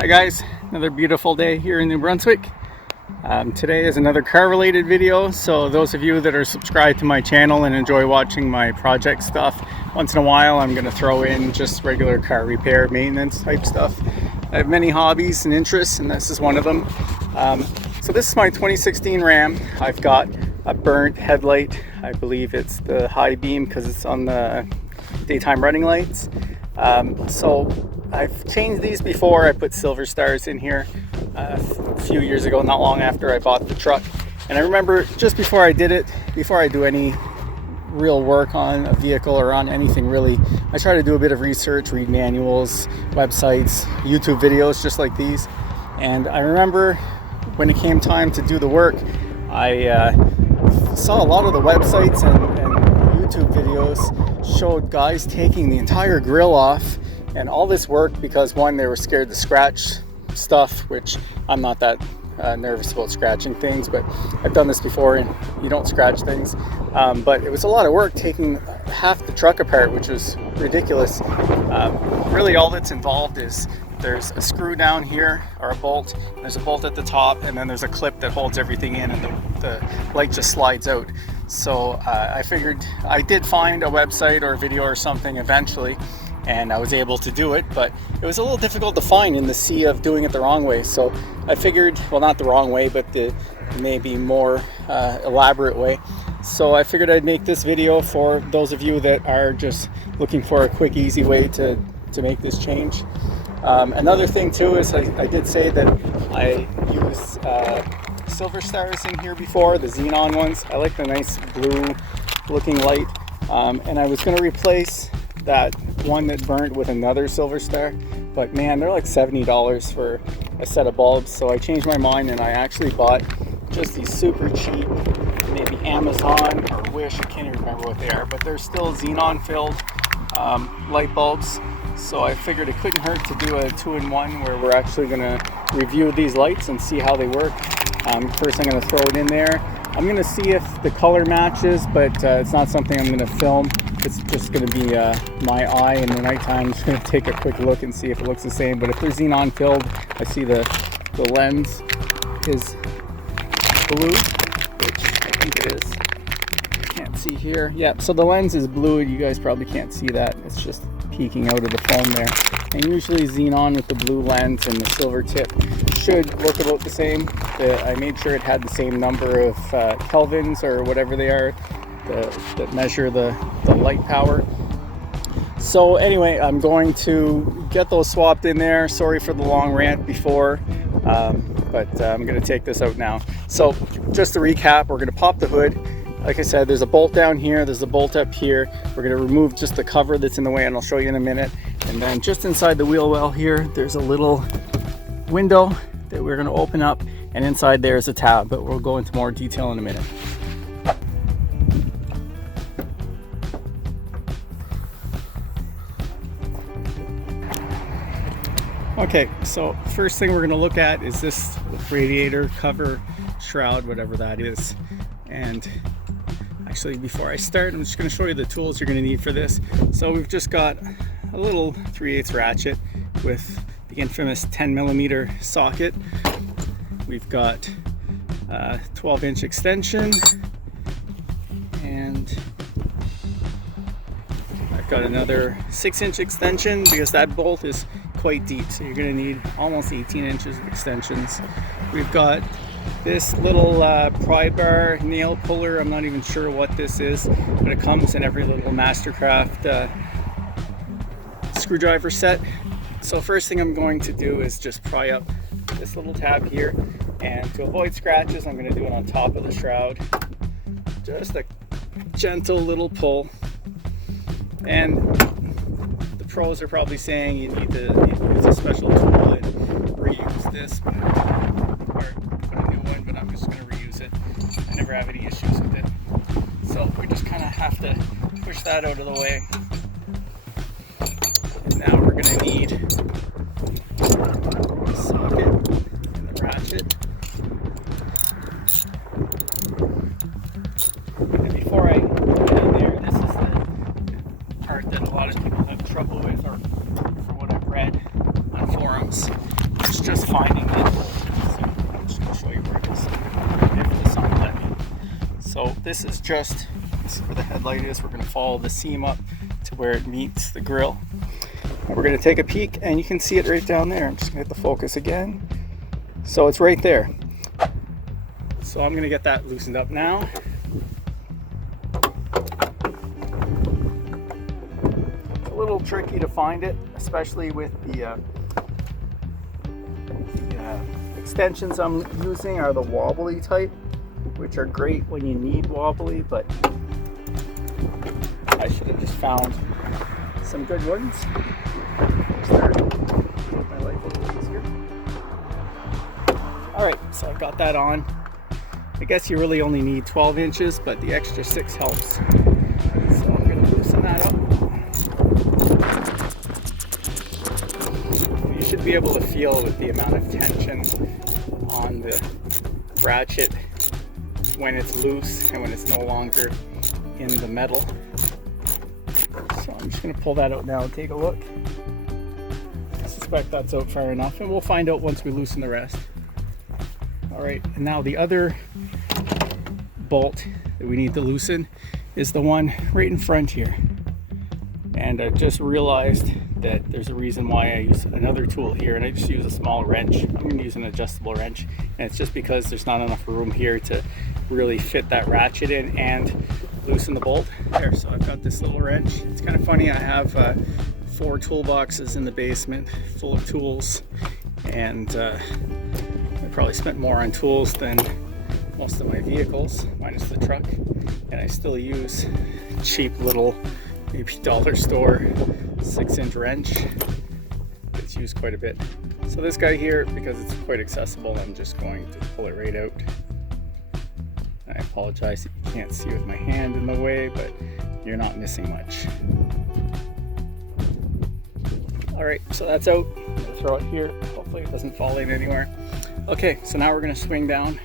Hi guys, another beautiful day here in New Brunswick. Today is another car related video, so those of you that are subscribed to my channel and enjoy watching my project stuff, once in a while I'm going to throw in just regular car repair, maintenance type stuff. I have many hobbies and interests, and this is one of them. So this is my 2016 Ram. I've got a burnt headlight. I believe it's the high beam because it's on the daytime running lights. So I've changed these before. I put silverstars in here a few years ago, not long after I bought the truck. And I remember just before I did it, before I do any real work on a vehicle or on anything really, I try to do a bit of research, read manuals, websites, YouTube videos just like these. And I remember when it came time to do the work, I saw a lot of the websites and YouTube videos showed guys taking the entire grill off and all this work because one, they were scared to scratch stuff, which I'm not that nervous about scratching things, but I've done this before and you don't scratch things. But it was a lot of work taking half the truck apart, which was ridiculous. Really all that's involved is there's a screw down here, or a bolt, there's a bolt at the top, and then there's a clip that holds everything in, and the light just slides out. So I figured I did find a website or a video or something eventually, and I was able to do it, but it was a little difficult to find in the sea of doing it the wrong way. So I figured, well, not the wrong way, but the maybe more elaborate way. So I figured I'd make this video for those of you that are just looking for a quick, easy way to make this change. Another thing too is I did say that I use silverstars in here before, the xenon ones. I like the nice blue looking light, and I was going to replace that one that burnt with another silverstar, but man, they're like $70 for a set of bulbs. So I changed my mind and I actually bought just these super cheap, maybe Amazon or Wish, I can't even remember what they are, but they're still xenon filled light bulbs. So I figured it couldn't hurt to do a 2-in-1 where we're actually going to review these lights and see how they work. First I'm going to throw it in there. I'm going to see if the color matches, but it's not something I'm going to film. It's just going to be my eye in the nighttime. I'm just going to take a quick look and see if it looks the same. But if they're xenon filled, I see the lens is blue, which I think it is. Can't see here. Yeah, so the lens is blue. You guys probably can't see that. It's just peeking out of the foam there. And usually xenon with the blue lens and the silver tip should look about the same. I made sure it had the same number of kelvins or whatever they are that measure the light power. So anyway, I'm going to get those swapped in there. Sorry for the long rant before, but I'm going to take this out now. So just to recap, we're going to pop the hood. Like I said, there's a bolt down here, there's a bolt up here. We're going to remove just the cover that's in the way, and I'll show you in a minute. And then just inside the wheel well here, there's a little window that we're going to open up, and inside there is a tab, but we'll go into more detail in a minute. Okay, so first thing we're going to look at is this radiator cover, shroud, whatever that is. And actually, before I start, I'm just going to show you the tools you're going to need for this. So we've just got a little 3/8 ratchet with the infamous 10mm socket. We've got a 12-inch extension, and I've got another 6-inch extension because that bolt is quite deep, so you're going to need almost 18 inches of extensions. We've got this little pry bar nail puller. I'm not even sure what this is, but it comes in every little Mastercraft screwdriver set. So first thing I'm going to do is just pry up this little tab here, and to avoid scratches I'm going to do it on top of the shroud. Just a gentle little pull. And the pros are probably saying you need to use a special tool and reuse this, or put a new one, but I'm just going to reuse it. I never have any issues with it. So we just kind of have to push that out of the way. And now we're going to need the socket and the ratchet. And before I get in there, this is the part that a lot of people have trouble with, or for what I've read on forums. It's So this is just, this is where the headlight is. We're going to follow the seam up to where it meets the grill. And we're going to take a peek, and you can see it right down there. I'm just going to hit the focus again. So it's right there. So I'm going to get that loosened up now. It's a little tricky to find it, especially with the extensions I'm using are the wobbly type, which are great when you need wobbly, but I should have just found some good ones. Alright, so I've got that on. I guess you really only need 12 inches, but the extra 6 helps. So I'm going to loosen that up. You should be able to feel with the amount of tension on the ratchet when it's loose and when it's no longer in the metal. So I'm just going to pull that out now and take a look. I suspect that's out far enough, and we'll find out once we loosen the rest. Alright, and now the other bolt that we need to loosen is the one right in front here. And I just realized that there's a reason why I use another tool here, and I just use a small wrench. I'm going to use an adjustable wrench, and it's just because there's not enough room here to really fit that ratchet in and loosen the bolt. There, so I've got this little wrench. It's kind of funny, I have 4 toolboxes in the basement full of tools, and I probably spent more on tools than most of my vehicles, minus the truck, and I still use cheap little, maybe dollar store 6-inch wrench. It's used quite a bit. So this guy here, because it's quite accessible, I'm just going to pull it right out. I apologize that you can't see with my hand in the way, but you're not missing much. Alright, so that's out. I'm going to throw it here. Hopefully it doesn't fall in anywhere. Okay, so now we're going to swing down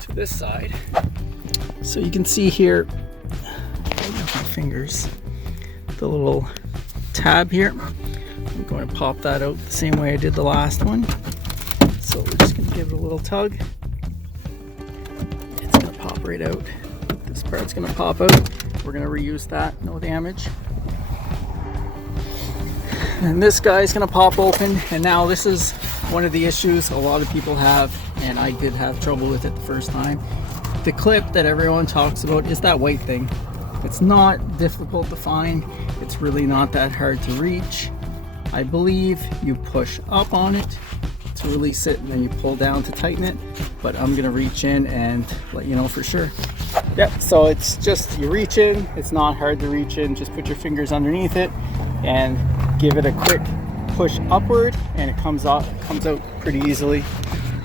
to this side. So you can see here, with my fingers, the little tab here. I'm going to pop that out the same way I did the last one. So we're just going to give it a little tug. It's going to pop right out. This part's going to pop out. We're going to reuse that, no damage. And this guy's going to pop open, and now this is one of the issues a lot of people have, and I did have trouble with it the first time. The clip that everyone talks about is that white thing. It's not difficult to find. It's really not that hard to reach. I believe you push up on it to release it, and then you pull down to tighten it, but I'm gonna reach in and let you know for sure. Yep, so it's just, you reach in, it's not hard to reach in, just put your fingers underneath it and give it a quick push upward, and it comes out pretty easily.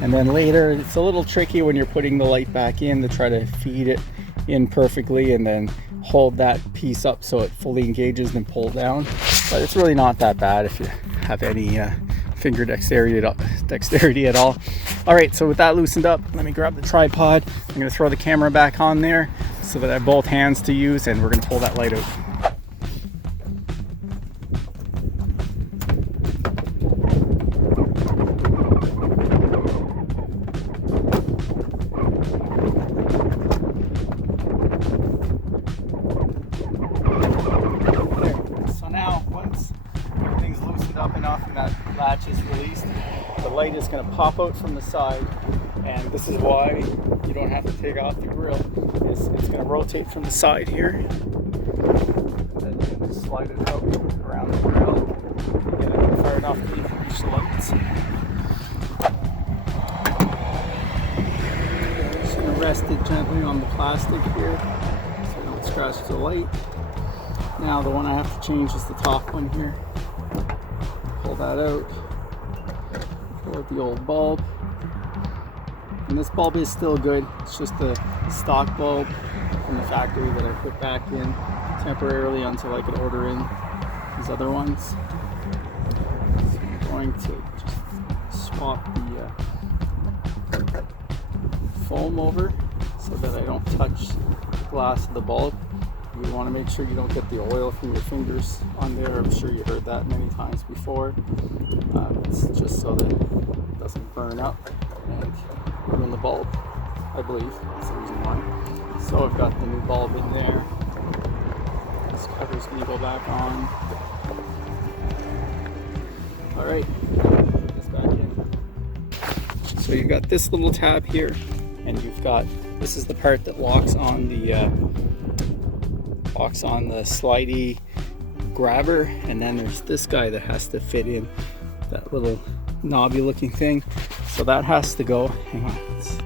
And then later, it's a little tricky when you're putting the light back in to try to feed it in perfectly and then hold that piece up so it fully engages and pull down. But it's really not that bad if you have any finger dexterity at all. All right, so with that loosened up, let me grab the tripod. I'm gonna throw the camera back on there so that I have both hands to use, and we're gonna pull that light out. Up enough and that latch is released, the light is going to pop out from the side, and this is why you don't have to take off the grill. It's going to rotate from the side here, and then you can just slide it out around the grill, get it far enough that you can reach the lights. I'm just going to rest it gently on the plastic here so I don't scratch the light. Now the one I have to change is the top one here. Pull that out, pull out the old bulb, and this bulb is still good. It's just the stock bulb from the factory that I put back in temporarily until I could order in these other ones. So I'm going to just swap the foam over so that I don't touch the glass of the bulb. You want to make sure you don't get the oil from your fingers on there. I'm sure you heard that many times before. It's just so that it doesn't burn up and ruin the bulb, I believe. That's the reason why. So I've got the new bulb in there. This cover's going to go back on. Alright, put this back in. So you've got this little tab here, and you've got, this is the part that locks on the slidey grabber, and then there's this guy that has to fit in, that little knobby looking thing. So that has to go, hang on, it's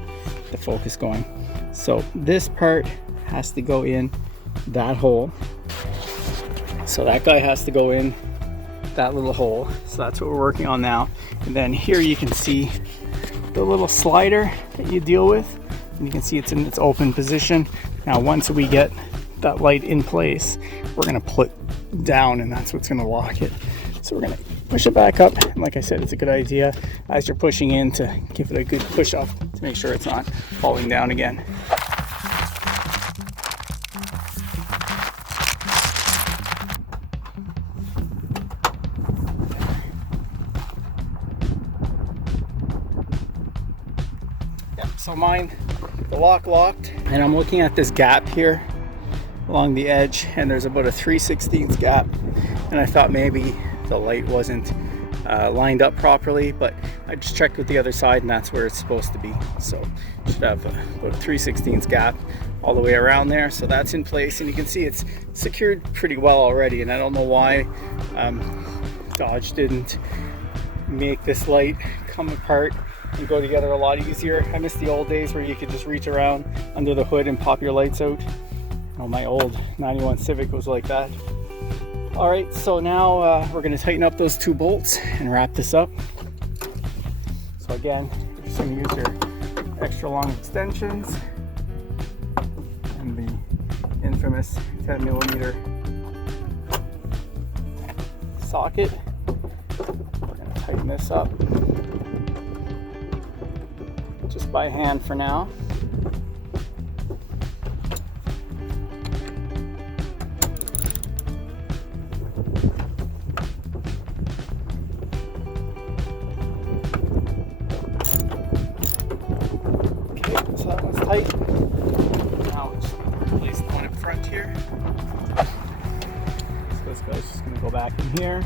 the focus going. So this part has to go in that hole. So that guy has to go in that little hole. So that's what we're working on now. And then here you can see the little slider that you deal with. And you can see it's in its open position. Now once we get that light in place, we're gonna put down, and that's what's gonna lock it. So we're gonna push it back up. And like I said, it's a good idea as you're pushing in to give it a good push up to make sure it's not falling down again. So mine, the lock locked, and I'm looking at this gap here along the edge, and there's about a 3/16 gap, and I thought maybe the light wasn't lined up properly, but I just checked with the other side, and that's where it's supposed to be. So you should have about a 3/16 gap all the way around there. So that's in place, and you can see it's secured pretty well already, and I don't know why Dodge didn't make this light come apart and go together a lot easier. I miss the old days where you could just reach around under the hood and pop your lights out. Oh, my old 91 Civic was like that. All right, so now we're gonna tighten up those two bolts and wrap this up. So again, you're just gonna use your extra long extensions and the infamous 10mm socket. We're gonna tighten this up just by hand for now. Okay, so that one's tight. Now we'll just place the one in front here. So this guy's just gonna go back in here.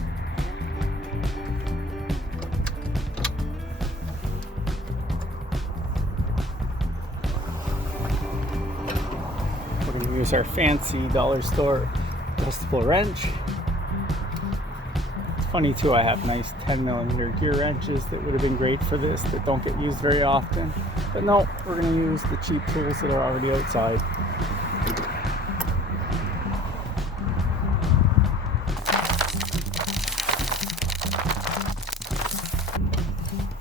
Use our fancy dollar store adjustable wrench. It's funny too, I have nice 10mm gear wrenches that would have been great for this that don't get used very often, but no, we're going to use the cheap tools that are already outside.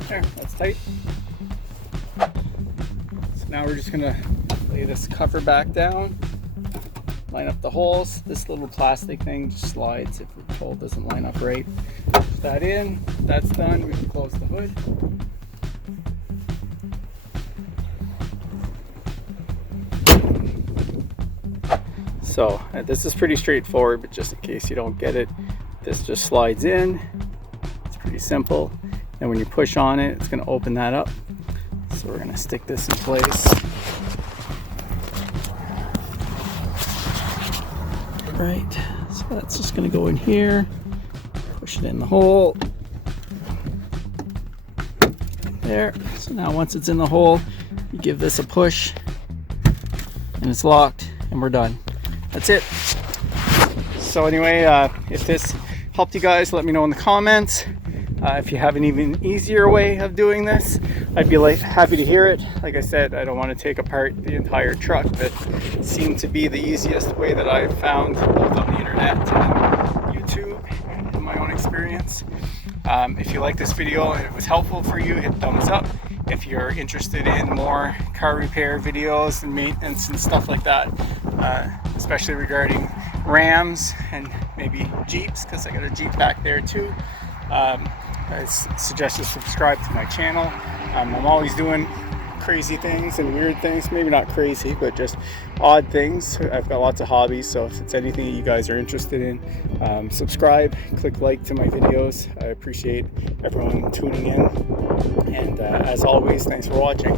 There, that's tight. So now we're just going to lay this cover back down, line up the holes. This little plastic thing just slides if the hole doesn't line up right. Put that in. That's done. We can close the hood. So this is pretty straightforward, but just in case you don't get it, this just slides in. It's pretty simple. And when you push on it, it's going to open that up. So we're going to stick this in place. Right, so that's just going to go in here, push it in the hole. There, so now once it's in the hole, you give this a push, and it's locked, and we're done. That's it. So anyway, if this helped you guys, let me know in the comments. If you have an even easier way of doing this, I'd be happy to hear it. Like I said, I don't want to take apart the entire truck. That seemed to be the easiest way that I've found both on the internet and YouTube in my own experience. If you like this video and it was helpful for you, hit thumbs up. If you're interested in more car repair videos and maintenance and stuff like that, especially regarding Rams and maybe Jeeps, because I got a Jeep back there too, I suggest you subscribe to my channel. I'm always doing crazy things and weird things, maybe not crazy, but just odd things. I've got lots of hobbies, so if it's anything that you guys are interested in, subscribe, click like to my videos. I appreciate everyone tuning in, and as always, thanks for watching.